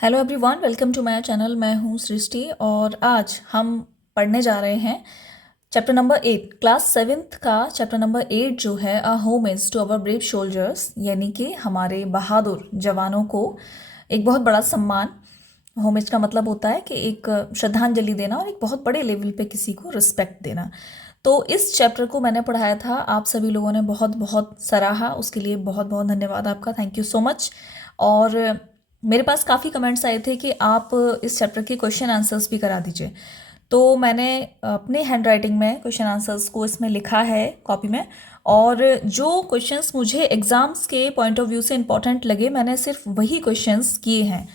Hello everyone, welcome to my channel. मैं हूँ सृष्टि और आज हम पढ़ने जा रहे हैं चैप्टर नंबर 8, क्लास 7th का चैप्टर नंबर 8 जो है a homage to our brave soldiers, यानी कि हमारे बहादुर जवानों को एक बहुत बड़ा सम्मान। होमेज का मतलब होता है कि एक श्रद्धांजलि देना और एक बहुत बड़े लेवल पे किसी को रिस्पेक्ट देना। तो इस चैप्टर को मैंने पढ़ाया था, आप सभी लोगों ने बहुत बहुत सराहा, उसके लिए बहुत बहुत धन्यवाद आपका, थैंक यू सो मच। और मेरे पास काफ़ी कमेंट्स आए थे कि आप इस चैप्टर के क्वेश्चन आंसर्स भी करा दीजिए। तो मैंने अपने हैंड राइटिंग में क्वेश्चन आंसर्स को इसमें लिखा है कॉपी में, और जो क्वेश्चंस मुझे एग्ज़ाम्स के पॉइंट ऑफ व्यू से इंपॉर्टेंट लगे मैंने सिर्फ वही क्वेश्चंस किए हैं।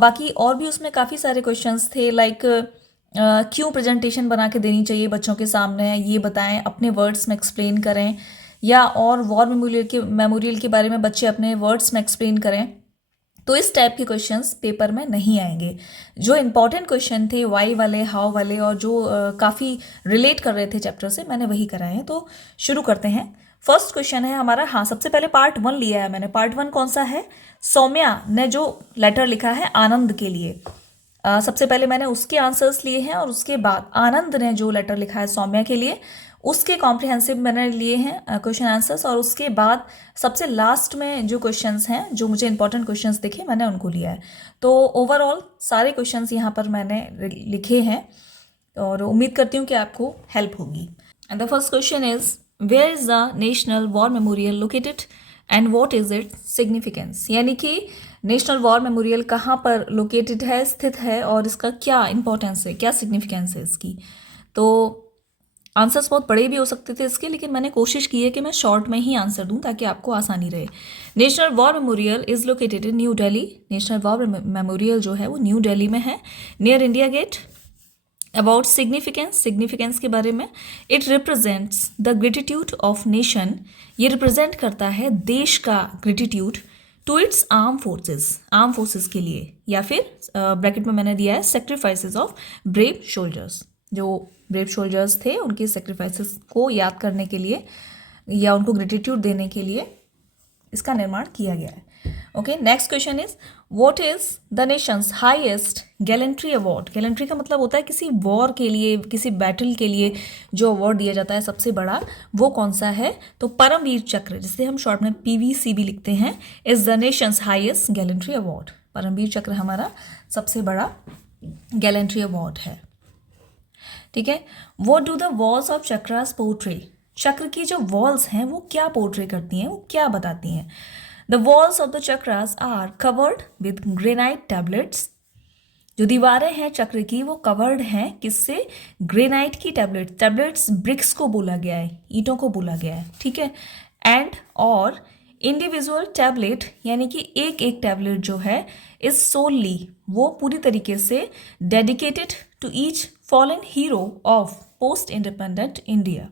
बाकी और भी उसमें काफ़ी सारे क्वेश्चंस थे, लाइक क्यों प्रेजेंटेशन बना के देनी चाहिए बच्चों के सामने, ये बताएं, अपने वर्ड्स में एक्सप्लेन करें, या और वॉर मेमोरियल के बारे में बच्चे अपने वर्ड्स में एक्सप्लेन करें। तो इस टाइप के क्वेश्चंस पेपर में नहीं आएंगे। जो इंपॉर्टेंट क्वेश्चन थे वाई वाले, हाउ वाले, और जो काफ़ी रिलेट कर रहे थे चैप्टर से, मैंने वही कराए हैं। तो शुरू करते हैं। फर्स्ट क्वेश्चन है हमारा, हाँ सबसे पहले पार्ट 1 लिया है मैंने। पार्ट 1 कौन सा है? सौम्या ने जो लेटर लिखा है आनंद के लिए, सबसे पहले मैंने उसके आंसर्स लिए हैं, और उसके बाद आनंद ने जो लेटर लिखा है सौम्या के लिए उसके कॉम्प्रिहेंसिव मैंने लिए हैं क्वेश्चन आंसर्स, और उसके बाद सबसे लास्ट में जो क्वेश्चंस हैं, जो मुझे इंपॉर्टेंट क्वेश्चंस दिखे, मैंने उनको लिया है। तो ओवरऑल सारे क्वेश्चंस यहाँ पर मैंने लिखे हैं और उम्मीद करती हूँ कि आपको हेल्प होगी। And the first question is, where is the national war memorial located and what is it significance? यानी कि नेशनल वॉर मेमोरियल कहाँ पर लोकेटेड है, स्थित है, और इसका क्या इंपॉर्टेंस है, क्या सिग्निफिकेंस है इसकी। तो आंसर्स बहुत बड़े भी हो सकते थे इसके, लेकिन मैंने कोशिश की है कि मैं शॉर्ट में ही आंसर दूं ताकि आपको आसानी रहे। National war memorial is located in new Delhi. National war memorial जो है वो न्यू दिल्ली में है, near India gate. About significance के बारे में, it represents the gratitude of nation. ये रिप्रेजेंट करता है देश का gratitude to its arm forces के लिए, या फिर ब्रैकेट में मैंने दिया है सेक्रीफाइसेस ऑफ ब्रेव सोल्जर्स। जो ब्रेव सोल्जर्स थे उनके सेक्रीफाइसेस को याद करने के लिए या उनको ग्रेटिट्यूड देने के लिए इसका निर्माण किया गया है। Okay, next question is, what is the nation's highest gallantry award? Gallantry का मतलब होता है किसी वॉर के लिए, किसी बैटल के लिए जो अवार्ड दिया जाता है सबसे बड़ा, वो कौन सा है? तो परमवीर चक्र, जिसे हम शॉर्ट में PVC भी लिखते हैं, is the nation's highest gallantry award. Paramvir Chakra हमारा सबसे बड़ा गैलेंट्री अवार्ड है। ठीक है, what do the walls of Chakras portray? Chakra की जो वॉल्स हैं वो क्या पोर्ट्रे करती हैं, वो क्या बताती हैं? The walls of the Chakras are covered with granite tablets. जो दीवारें हैं चक्र की वो कवर्ड हैं किससे? ग्रेनाइट की टैबलेट्स ब्रिक्स को बोला गया है, ईंटों को बोला गया है। ठीक है, एंड और इंडिविजुअल टैबलेट, यानी कि एक एक टैबलेट जो है, इज सोलली, वो पूरी तरीके से dedicated to each fallen hero of post independent India.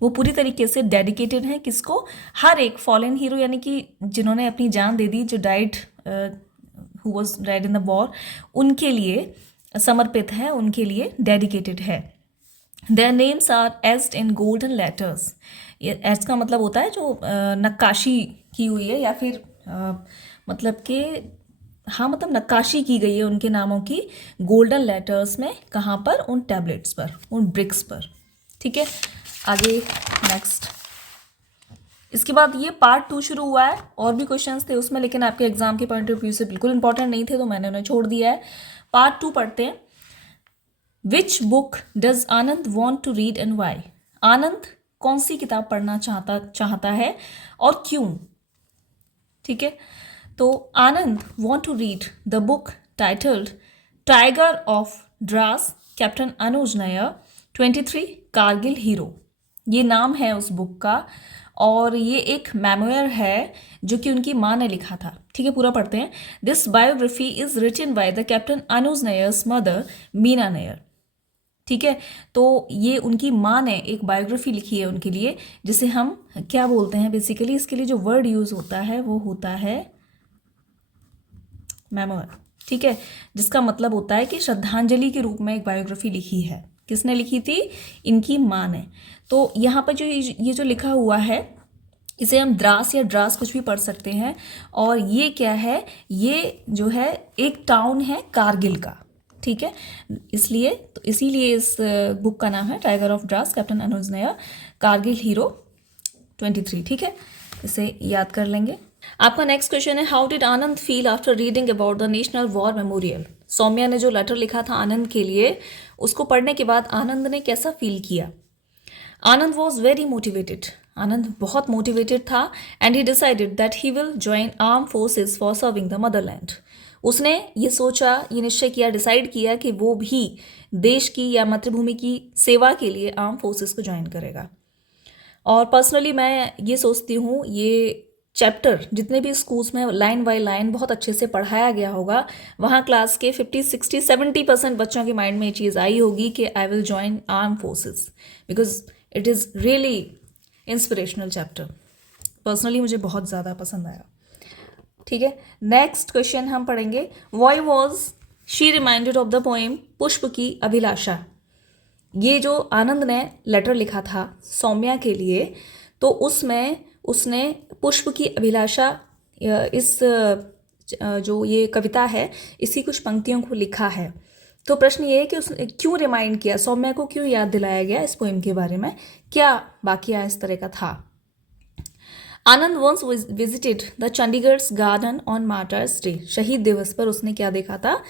वो पूरी तरीके से डेडिकेटेड है किसको? हर एक फॉलन हीरो, यानी कि जिन्होंने अपनी जान दे दी, जो died, who was died in the war, उनके लिए समर्पित है, उनके लिए डेडिकेटेड है। Their names are etched in golden letters. ये एज का मतलब होता है जो नक्काशी की हुई है, या फिर मतलब कि हाँ, मतलब नक्काशी की गई है उनके नामों की गोल्डन लेटर्स में। कहाँ पर? उन टैबलेट्स पर, उन ब्रिक्स पर। ठीक है, आगे नेक्स्ट। इसके बाद ये पार्ट 2 शुरू हुआ है, और भी क्वेश्चंस थे उसमें, लेकिन आपके एग्जाम के पॉइंट ऑफ व्यू से बिल्कुल इंपॉर्टेंट नहीं थे, तो मैंने उन्हें छोड़ दिया है। पार्ट 2 पढ़ते हैं। Which book does Anand want to read and why? Anand कौन सी किताब पढ़ना चाहता है और क्यों? ठीक है, तो Anand want to read the book titled tiger of Drass, captain Anuj Nair, 23 Kargil hero. ये नाम है उस बुक का, और ये एक मेमोयर है जो कि उनकी माँ ने लिखा था। ठीक है, पूरा पढ़ते हैं। This biography is written by the captain Anuj Nair's mother Meena Nair. ठीक है, तो ये उनकी माँ ने एक बायोग्राफी लिखी है उनके लिए, जिसे हम क्या बोलते हैं बेसिकली, इसके लिए जो वर्ड यूज होता है वो होता है मेमोयर। ठीक है, जिसका मतलब होता है कि श्रद्धांजलि के रूप में एक बायोग्राफी लिखी है। किसने लिखी थी? इनकी माँ ने। तो यहाँ पर जो ये जो लिखा हुआ है इसे हम द्रास या ड्रास कुछ भी पढ़ सकते हैं। और ये क्या है, ये जो है एक टाउन है कारगिल का, ठीक है। इसलिए तो इसीलिए इस बुक का नाम है tiger of Dras, captain Anuj Nair, Kargil hero 23, ठीक है। इसे याद कर लेंगे। आपका नेक्स्ट क्वेश्चन है, how did Anand feel after reading about the national war memorial. Saumya ने जो लेटर लिखा था आनंद के लिए, उसको पढ़ने के बाद आनंद ने कैसा फील किया। आनंद वॉज वेरी मोटिवेटेड, आनंद बहुत मोटिवेटेड था, and he decided that he will join arm forces for serving the Motherland. उसने ये सोचा, ये निश्चय किया, डिसाइड किया कि वो भी देश की या मातृभूमि की सेवा के लिए आर्म फोर्सेस को ज्वाइन करेगा। और पर्सनली मैं ये सोचती हूँ, ये चैप्टर जितने भी स्कूल्स में लाइन बाय लाइन बहुत अच्छे से पढ़ाया गया होगा, वहाँ क्लास के 50, 60, 70% बच्चों के माइंड में ये चीज़ आई होगी कि I will join arm forces, because it is really inspirational chapter. Personally मुझे बहुत ज़्यादा पसंद आया, ठीक है। नेक्स्ट क्वेश्चन हम पढ़ेंगे, why was she reminded of the poem पुष्प की अभिलाषा। ये जो आनंद ने लेटर लिखा था सौम्या के लिए, तो उसमें उसने पुष्प की अभिलाषा, इस जो ये कविता है, इसी कुछ पंक्तियों को लिखा है। तो प्रश्न ये है कि उसने क्यों रिमाइंड किया, सौम्या को क्यों याद दिलाया गया इस पोएम के बारे में, क्या वाकया इस तरह का था। Anand once visited the Chandigarh garden on martyrs day. शहीद दिवस पर उसने क्या देखा था,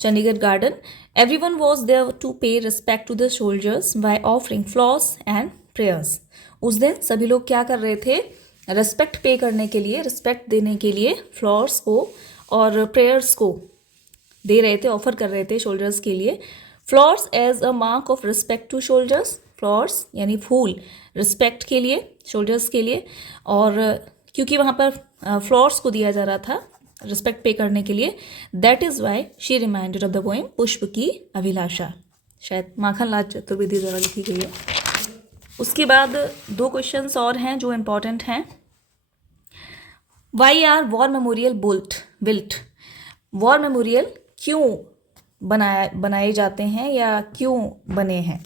Chandigarh garden. Everyone was there to pay respect to the soldiers by offering flowers and prayers. उस दिन सभी लोग क्या कर रहे थे, रिस्पेक्ट पे करने के लिए, रिस्पेक्ट देने के लिए फ्लॉवर्स को और प्रेयर्स को दे रहे थे, ऑफर कर रहे थे सोल्जर्स के लिए। Flowers as a mark of respect to soldiers, flowers यानी फूल रिस्पेक्ट के लिए, सोल्जर्स के लिए। और क्योंकि वहाँ पर फ्लॉवर्स को दिया जा रहा था रिस्पेक्ट पे करने के लिए, that is why she reminded of the poem पुष्प की अभिलाषा। शायद माखनलाल चतुर्वेदी द्वारा लिखी गई है। उसके बाद 2 क्वेश्चंस और हैं जो इम्पॉर्टेंट हैं। Why are war memorial built. War memorial क्यों बनाए जाते हैं या क्यों बने हैं।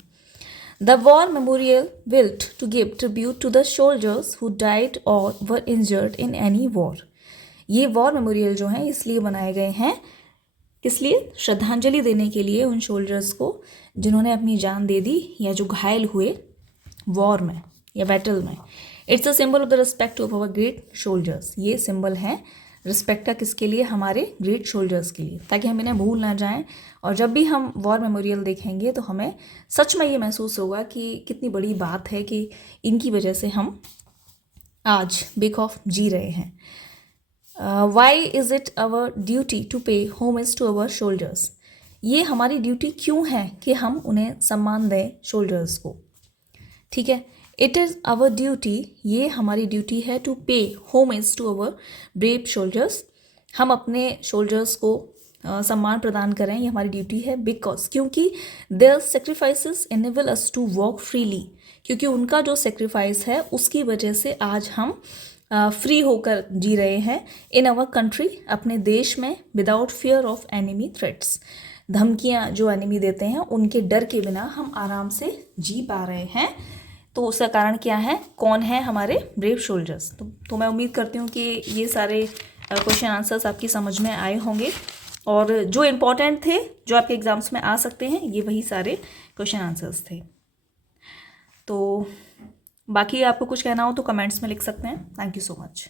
The war memorial built to give tribute to the soldiers who died or were injured in any war. ये वॉर मेमोरियल जो हैं इसलिए बनाए गए हैं, इसलिए श्रद्धांजलि देने के लिए उन सोल्जर्स को जिन्होंने अपनी जान दे दी या जो घायल हुए वॉर में या बैटल में। It's a symbol of the respect of our great soldiers. ये सिंबल है रिस्पेक्ट का, किसके लिए, हमारे ग्रेट सोल्जर्स के लिए, ताकि हम इन्हें भूल ना जाएं। और जब भी हम वॉर मेमोरियल देखेंगे तो हमें सच में ये महसूस होगा कि कितनी बड़ी बात है कि इनकी वजह से हम आज बेक ऑफ जी रहे हैं। Why is it our duty to pay homage to our soldiers. ये हमारी ड्यूटी क्यों है कि हम उन्हें सम्मान दें, सोल्जर्स को, ठीक है। इट इज़ आवर ड्यूटी, ये हमारी ड्यूटी है, to pay homage to our brave soldiers. हम अपने सोल्जर्स को सम्मान प्रदान करें, ये हमारी ड्यूटी है। बिकॉज, क्योंकि their sacrifices enable us to walk freely. क्योंकि उनका जो सेक्रीफाइस है उसकी वजह से आज हम फ्री होकर जी रहे हैं इन आवर कंट्री, अपने देश में, without fear of enemy threats. धमकियाँ जो एनिमी देते हैं उनके डर के बिना हम आराम से जी पा रहे हैं। तो उसका कारण क्या है, कौन है, हमारे ब्रेव सोल्जर्स। तो मैं उम्मीद करती हूँ कि ये सारे क्वेश्चन आंसर्स आपकी समझ में आए होंगे, और जो इम्पोर्टेंट थे, जो आपके एग्जाम्स में आ सकते हैं, ये वही सारे क्वेश्चन आंसर्स थे। तो बाकी आपको कुछ कहना हो तो कमेंट्स में लिख सकते हैं। Thank you so much.